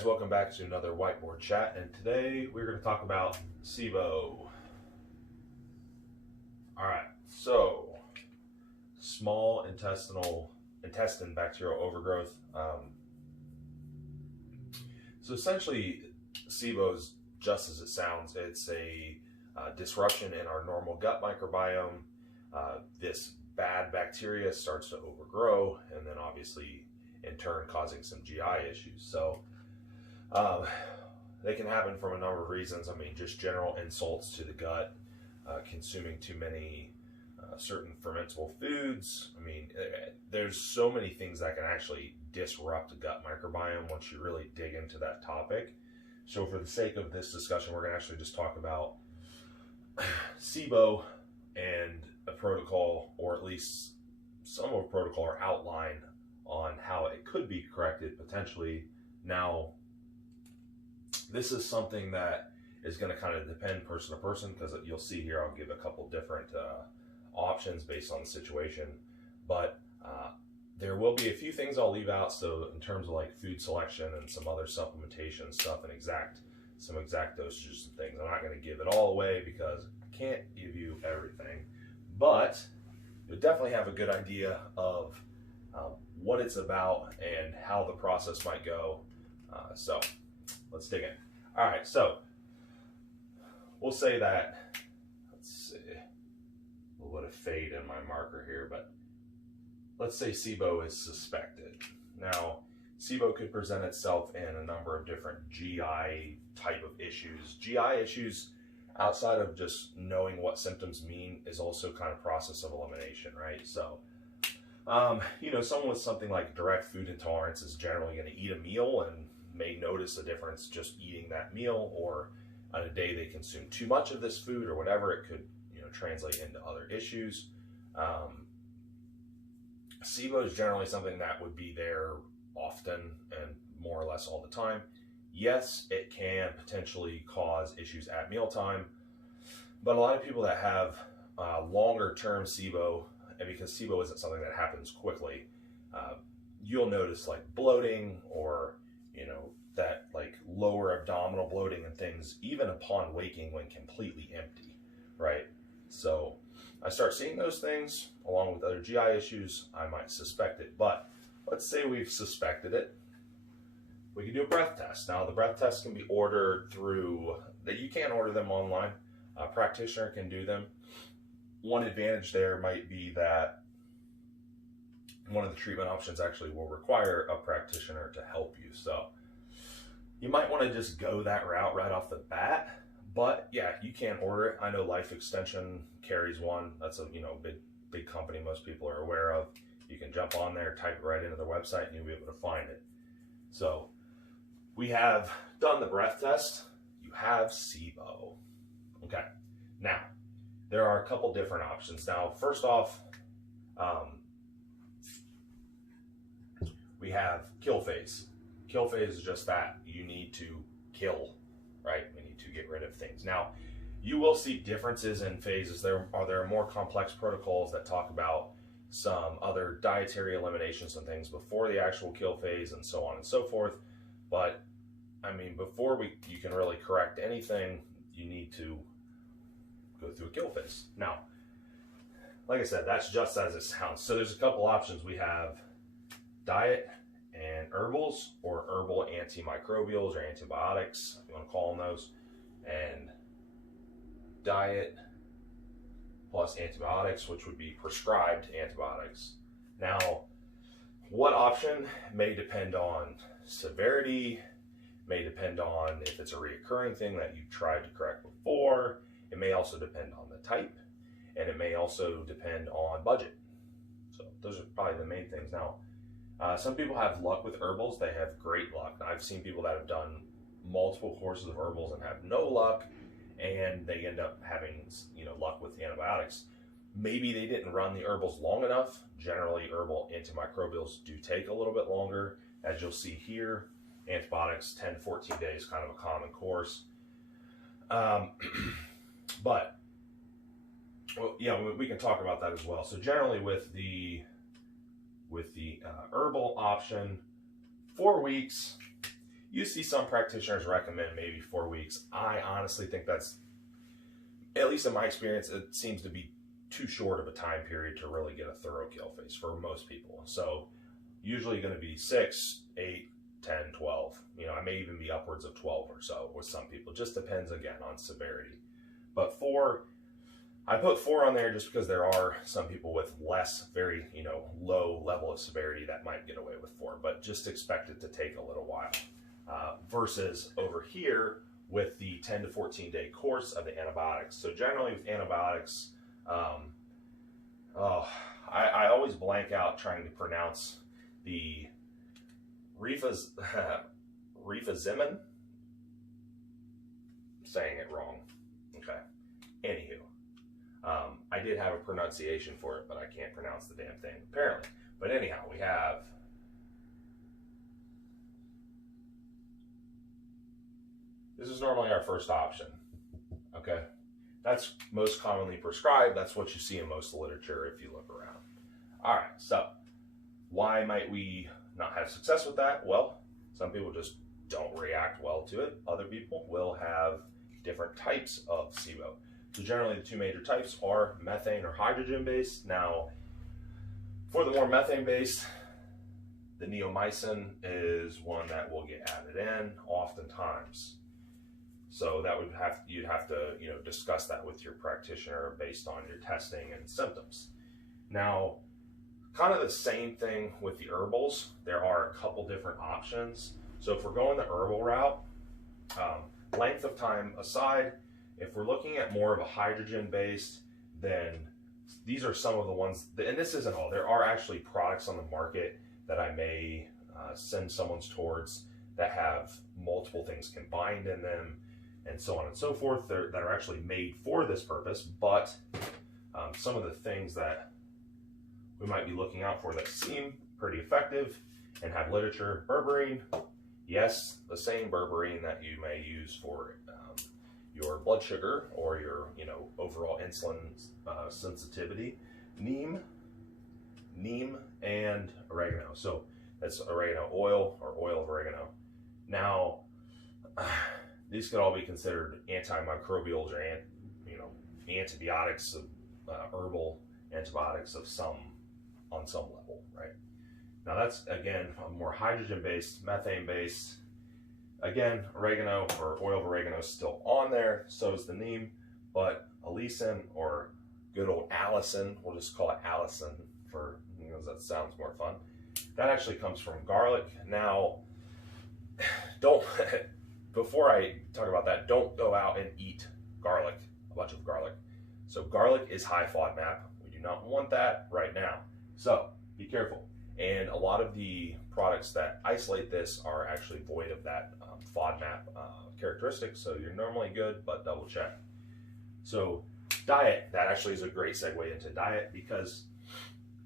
guys, welcome back to another whiteboard chat, and today we're going to talk about Sibo. Alright, so small intestine bacterial overgrowth. So essentially, Sibo is just as it sounds. It's a disruption in our normal gut microbiome. This bad bacteria starts to overgrow, and then obviously in turn causing some GI issues. So they can happen from a number of reasons. I mean, just general insults to the gut, consuming too many certain fermentable foods. I mean, there's so many things that can actually disrupt the gut microbiome once you really dig into that topic. So for the sake of this discussion, we're going to actually just talk about Sibo and a protocol, or at least some of a protocol or outline on how it could be corrected potentially. Now, this is something that is going to kind of depend person to person, because you'll see here I'll give a couple different options based on the situation, but there will be a few things I'll leave out. So in terms of like food selection and some other supplementation stuff and some exact dosages and things, I'm not going to give it all away because I can't give you everything, but you'll definitely have a good idea of what it's about and how the process might go. So let's dig in. All right, so we'll say that, let's see, a little bit of fade in my marker here, but let's say Sibo is suspected. Now, Sibo could present itself in a number of different GI type of issues. GI issues, outside of just knowing what symptoms mean, is also kind of process of elimination, right? So, you know, someone with something like direct food intolerance is generally going to eat a meal and may notice a difference just eating that meal, or on a day they consume too much of this food or whatever. It could, you know, translate into other issues. Sibo is generally something that would be there often and more or less all the time. Yes, it can potentially cause issues at mealtime, but a lot of people that have longer term Sibo, and because Sibo isn't something that happens quickly, you'll notice like bloating, or you know, that like lower abdominal bloating and things even upon waking when completely empty, right? So I start seeing those things along with other GI issues, I might suspect it. But let's say we've suspected it. We can do a breath test. Now, the breath tests can be ordered through, that you can't order them online. A practitioner can do them. One advantage there might be that one of the treatment options actually will require a practitioner to help you. So you might want to just go that route right off the bat. But yeah, you can order it. I know Life Extension carries one. That's a, you know, big company most people are aware of. You can jump on there, type it right into their website, and you'll be able to find it. So we have done the breath test. You have Sibo. Okay. Now, there are a couple different options. Now, first off, we have kill phase. Kill phase is just that. You need to kill, right? We need to get rid of things. Now, you will see differences in phases. There are more complex protocols that talk about some other dietary eliminations and things before the actual kill phase, and so on and so forth. But I mean, before you can really correct anything, you need to go through a kill phase. Now, like I said, that's just as it sounds. So there's a couple options. We have diet and herbals, or herbal antimicrobials or antibiotics, if you want to call them those, and diet plus antibiotics, which would be prescribed antibiotics. Now, what option may depend on severity, may depend on if it's a reoccurring thing that you've tried to correct before. It may also depend on the type, and it may also depend on budget. So those are probably the main things. Now, some people have luck with herbals. They have great luck. I've seen people that have done multiple courses of herbals and have no luck, and they end up having, you know, luck with the antibiotics. Maybe they didn't run the herbals long enough. Generally, herbal antimicrobials do take a little bit longer. As you'll see here, antibiotics, 10 to 14 days, kind of a common course. But, well, yeah, we can talk about that as well. So generally with the herbal option, 4 weeks, You see some practitioners recommend maybe 4 weeks. I honestly think that's, at least in my experience, it seems to be too short of a time period to really get a thorough kill phase for most people. So usually going to be 6, 8, 10, 12. You know, I may even be upwards of 12 or so with some people. It just depends, again, on severity. But 4, I put 4 on there just because there are some people with less, very, you know, low level of severity that might get away with 4, but just expect it to take a little while. Versus over here with the 10 to 14 day course of the antibiotics. So generally with antibiotics, I always blank out trying to pronounce the rifaximin. Saying it wrong. Okay. Anywho, I did have a pronunciation for it, but I can't pronounce the damn thing apparently. But anyhow, we have this is normally our first option. Okay. That's most commonly prescribed. That's what you see in most literature if you look around. All right, so why might we not have success with that? Well, some people just don't react well to it. Other people will have different types of Sibo. So generally the 2 major types are methane or hydrogen based. Now, for the more methane based, the neomycin is one that will get added in oftentimes. So that would you'd have to, you know, discuss that with your practitioner based on your testing and symptoms. Now, kind of the same thing with the herbals. There are a couple different options. So if we're going the herbal route, length of time aside, if we're looking at more of a hydrogen based, then these are some of the ones, and this isn't all. There are actually products on the market that I may send someone towards that have multiple things combined in them, and so on and so forth, that are actually made for this purpose. But some of the things that we might be looking out for that seem pretty effective and have literature: berberine, yes, the same berberine that you may use for your blood sugar or your, you know, overall insulin sensitivity, neem, and oregano. So that's oregano oil or oil of oregano. Now, these could all be considered antimicrobials or antibiotics, herbal antibiotics on some level, right? Now that's, again, a more hydrogen-based, methane-based. Again, oregano or oil of oregano is still on there, so is the neem, but allicin or good old allicin, we'll just call it allicin for, you know, that sounds more fun. That actually comes from garlic. Now, before I talk about that, don't go out and eat garlic, a bunch of garlic. So garlic is high FODMAP. We do not want that right now. So be careful. And a lot of the products that isolate this are actually void of that FODMAP characteristic. So you're normally good, but double check. So diet, that actually is a great segue into diet, because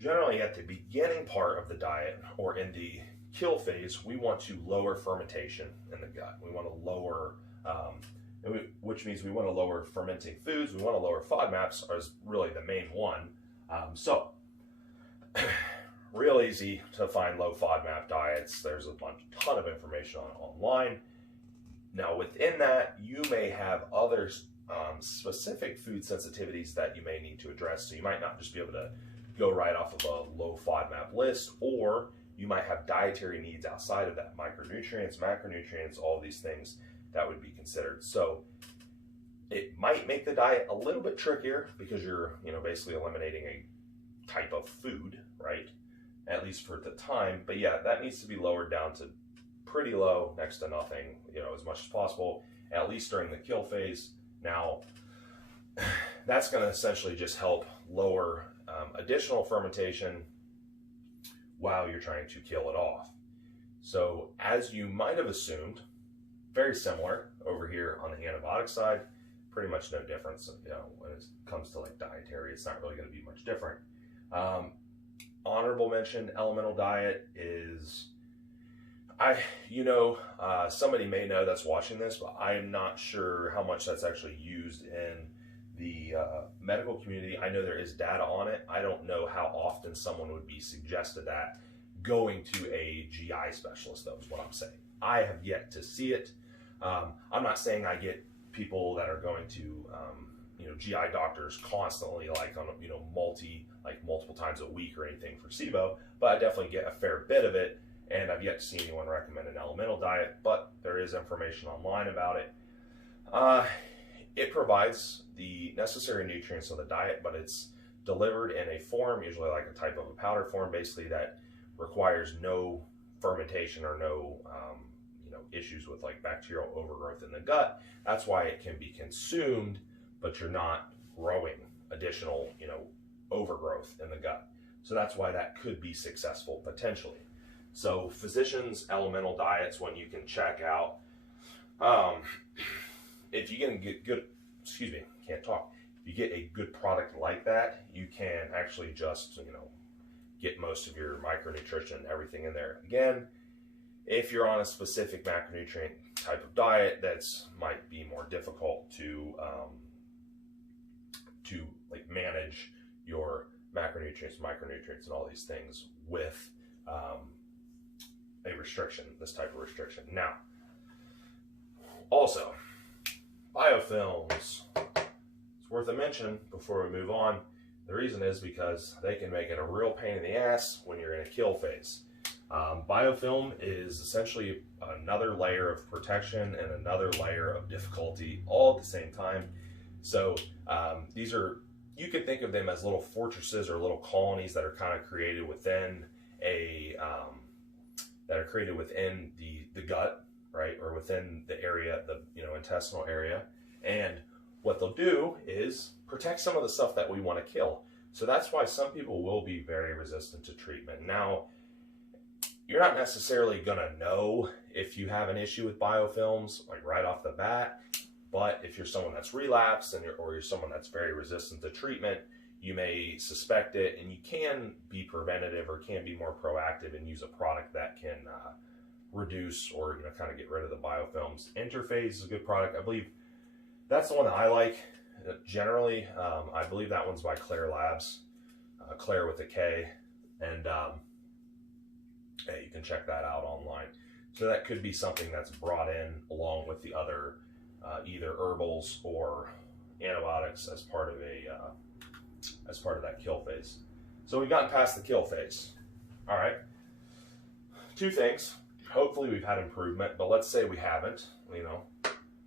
generally at the beginning part of the diet or in the kill phase, we want to lower fermentation in the gut. We want to lower, which means we want to lower fermenting foods. We want to lower FODMAPs as really the main one. Real easy to find low FODMAP diets. There's a ton of information online. Now within that, you may have other specific food sensitivities that you may need to address. So you might not just be able to go right off of a low FODMAP list, or you might have dietary needs outside of that, micronutrients, macronutrients, all these things that would be considered. So it might make the diet a little bit trickier because you're, you know, basically eliminating a type of food, right? At least for the time. But yeah, that needs to be lowered down to pretty low, next to nothing, you know, as much as possible, at least during the kill phase. Now, that's going to essentially just help lower additional fermentation while you're trying to kill it off. So as you might have assumed, very similar over here on the antibiotic side, pretty much no difference. You know, when it comes to like dietary, it's not really going to be much different. Honorable mention, elemental diet is, somebody may know that's watching this, but I am not sure how much that's actually used in the medical community. I know there is data on it. I don't know how often someone would be suggested that going to a GI specialist, though, is what I'm saying. I have yet to see it. I'm not saying I get people that are going to, GI doctors constantly, like on, multiple times a week or anything for Sibo, but I definitely get a fair bit of it, and I've yet to see anyone recommend an elemental diet, but there is information online about it. It provides the necessary nutrients of the diet, but it's delivered in a form, usually like a type of a powder form, basically that requires no fermentation or no issues with like bacterial overgrowth in the gut. That's why it can be consumed, but you're not growing additional overgrowth in the gut. So that's why that could be successful potentially. So physicians' elemental diets, when you can check out, if you can get good, if you get a good product like that, you can actually just, get most of your micronutrition and everything in there. Again, if you're on a specific macronutrient type of diet, that's might be more difficult to like manage your macronutrients, micronutrients, and all these things with a restriction, this type of restriction. Now, also, biofilms. It's worth a mention before we move on. The reason is because they can make it a real pain in the ass when you're in a kill phase. Biofilm is essentially another layer of protection and another layer of difficulty all at the same time. So these are, you could think of them as little fortresses or little colonies that are kind of created within a, the gut, right? Or within the area, the intestinal area. And what they'll do is protect some of the stuff that we want to kill. So that's why some people will be very resistant to treatment. Now, you're not necessarily going to know if you have an issue with biofilms like right off the bat, but if you're someone that's relapsed or you're someone that's very resistant to treatment, you may suspect it, and you can be preventative or can be more proactive and use a product that can reduce or kind of get rid of the biofilms. Interphase is a good product. I believe that's the one that I like generally. I believe that one's by Claire Labs, Claire with a K, and you can check that out online. So that could be something that's brought in along with the other either herbals or antibiotics as part of that kill phase. So we've gotten past the kill phase. All right. Two things. Hopefully we've had improvement, but let's say we haven't.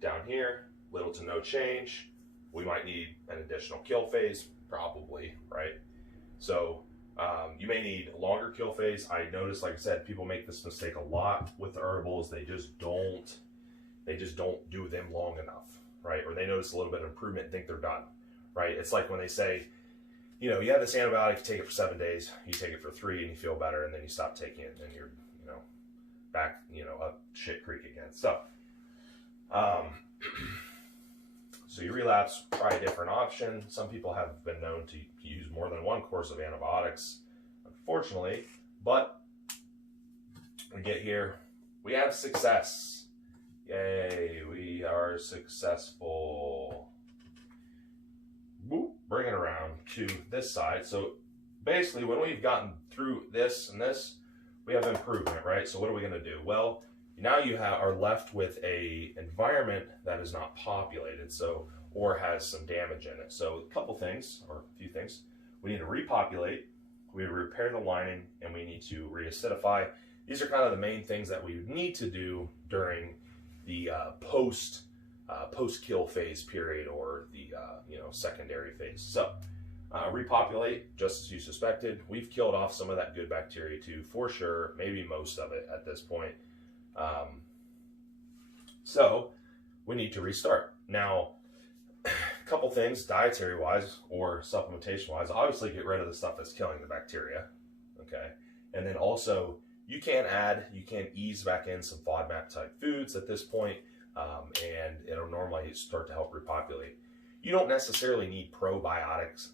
Down here, little to no change. We might need an additional kill phase, probably, right? So you may need a longer kill phase. I noticed, like I said, people make this mistake a lot with the herbals. They just don't do them long enough, right? Or they notice a little bit of improvement and think they're done, right? It's like when they say, you have this antibiotic, you take it for 7 days, you take it for 3 and you feel better, and then you stop taking it and you're, back, up shit creek again. So, so you relapse, try a different option. Some people have been known to use more than one course of antibiotics, unfortunately, but we get here, we have success. Yay, we are successful. Boop, bring it around to this side. So basically, when we've gotten through this and this, we have improvement, right? So what are we going to do? Well, now you are left with a environment that is not populated, or has some damage in it. So a couple things, or a few things. We need to repopulate, we need to repair the lining, and we need to reacidify. These are kind of the main things that we need to do during the post-kill phase period, or the secondary phase. So repopulate, just as you suspected. We've killed off some of that good bacteria too, for sure, maybe most of it at this point. So we need to restart. Now, a couple things dietary wise or supplementation wise. Obviously get rid of the stuff that's killing the bacteria, okay? And then also you can ease back in some FODMAP type foods at this point, and it'll normally start to help repopulate. You don't necessarily need probiotics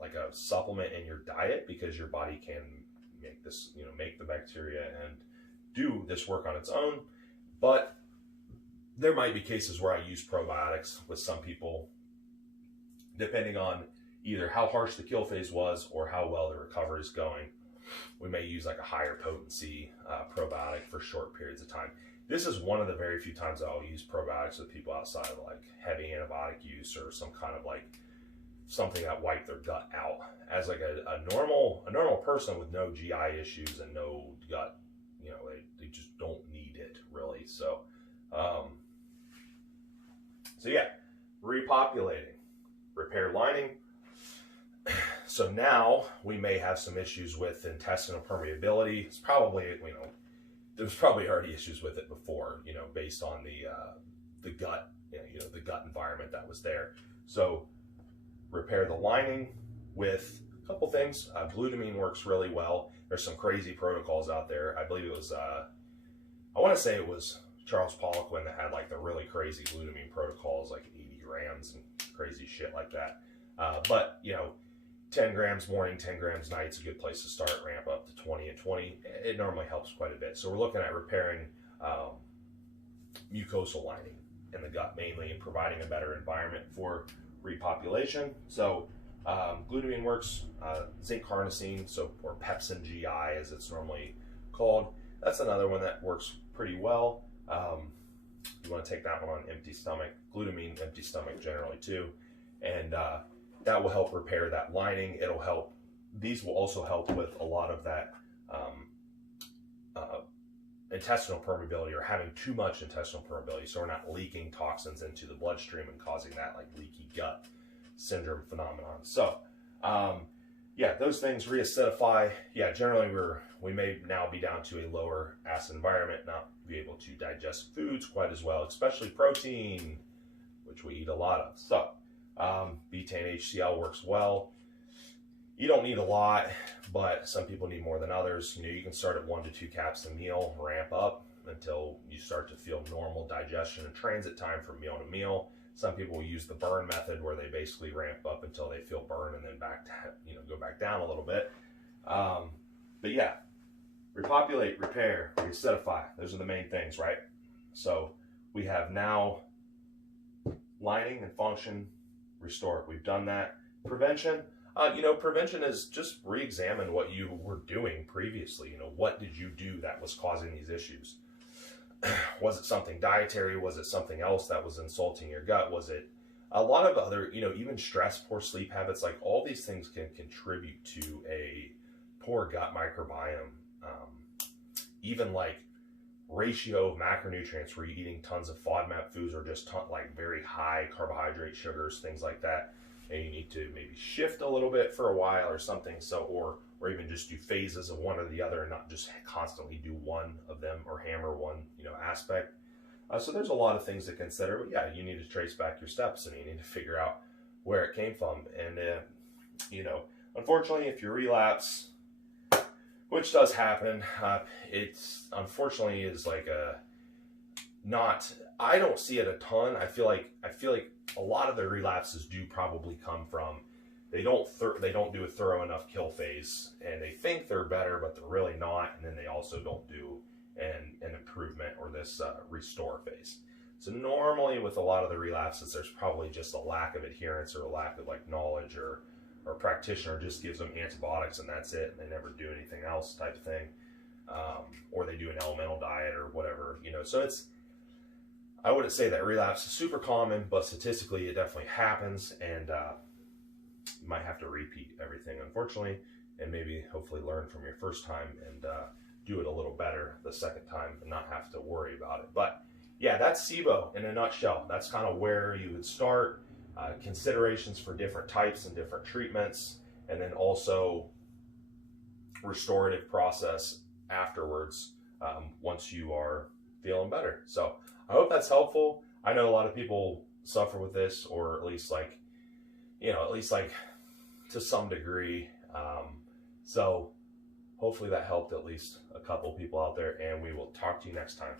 like a supplement in your diet, because your body can make this, make the bacteria and do this work on its own. But there might be cases where I use probiotics with some people, depending on either how harsh the kill phase was or how well the recovery is going. we may use like a higher potency probiotic for short periods of time. This is one of the very few times I'll use probiotics with people outside of like heavy antibiotic use or some kind of like something that wiped their gut out. As like a normal person with no GI issues and no gut, you know, they just don't need it really. So, so yeah, repopulating, repair lining. So now we may have some issues with intestinal permeability. It's probably, you know, there's probably already issues with it before, you know, based on the gut, you know, the gut environment that was there. So repair the lining with a couple things. Glutamine works really well. There's some crazy protocols out there. I believe it was, I want to say it was Charles Poliquin that had like the really crazy glutamine protocols, like 80 grams and crazy shit like that. But, you know, 10 grams morning, 10 grams night is a good place to start, ramp up to 20 and 20. It normally helps quite a bit. So we're looking at repairing mucosal lining in the gut mainly and providing a better environment for repopulation. So glutamine works, zinc carnosine, so or pepsin GI as it's normally called. That's another one that works pretty well. You want to take that one on empty stomach. Glutamine, empty stomach generally too. And that will help repair that lining. It'll help, these will also help with a lot of that intestinal permeability or having too much intestinal permeability, so we're not leaking toxins into the bloodstream and causing that like leaky gut syndrome phenomenon. So yeah, those things reacidify. Yeah, generally we may now be down to a lower acid environment, not be able to digest foods quite as well, especially protein, which we eat a lot of. So betaine HCl works well. You don't need a lot, but some people need more than others. You know, you can start at 1 to 2 caps a meal, ramp up until you start to feel normal digestion and transit time from meal to meal. Some people will use the burn method where they basically ramp up until they feel burn and then back to, you know, go back down a little bit. But yeah, repopulate, repair, reacidify. Those are the main things, right? So we have now lining and function restored. We've done that. Prevention. You know, prevention is just re-examine what you were doing previously. You know, what did you do that was causing these issues? Was it something dietary? Was it something else that was insulting your gut? Was it a lot of other, you know, even stress, poor sleep habits, like all these things can contribute to a poor gut microbiome. Even like ratio of macronutrients where you're eating tons of FODMAP foods or just like very high carbohydrate sugars, things like that. And you need to maybe shift a little bit for a while or something. So, or even just do phases of one or the other and not just constantly do one of them or hammer one, you know, aspect. So there's a lot of things to consider, but yeah, you need to trace back your steps and you need to figure out where it came from. And, you know, unfortunately, if you relapse, which does happen, it's unfortunately is like I don't see it a ton. I feel like a lot of the relapses do probably come from they don't do a thorough enough kill phase and they think they're better, but they're really not. And then they also don't do an improvement or this restore phase. So normally with a lot of the relapses, there's probably just a lack of adherence or a lack of like knowledge or practitioner just gives them antibiotics and that's it. And they never do anything else type of thing. Or they do an elemental diet or whatever, you know, so I wouldn't say that relapse is super common, but statistically it definitely happens, and you might have to repeat everything, unfortunately, and maybe hopefully learn from your first time and do it a little better the second time and not have to worry about it. But yeah, that's Sibo in a nutshell. That's kind of where you would start, considerations for different types and different treatments, and then also restorative process afterwards once you are feeling better. So I hope that's helpful. I know a lot of people suffer with this, or at least like, you know, at least like to some degree. So hopefully that helped at least a couple people out there, and we will talk to you next time.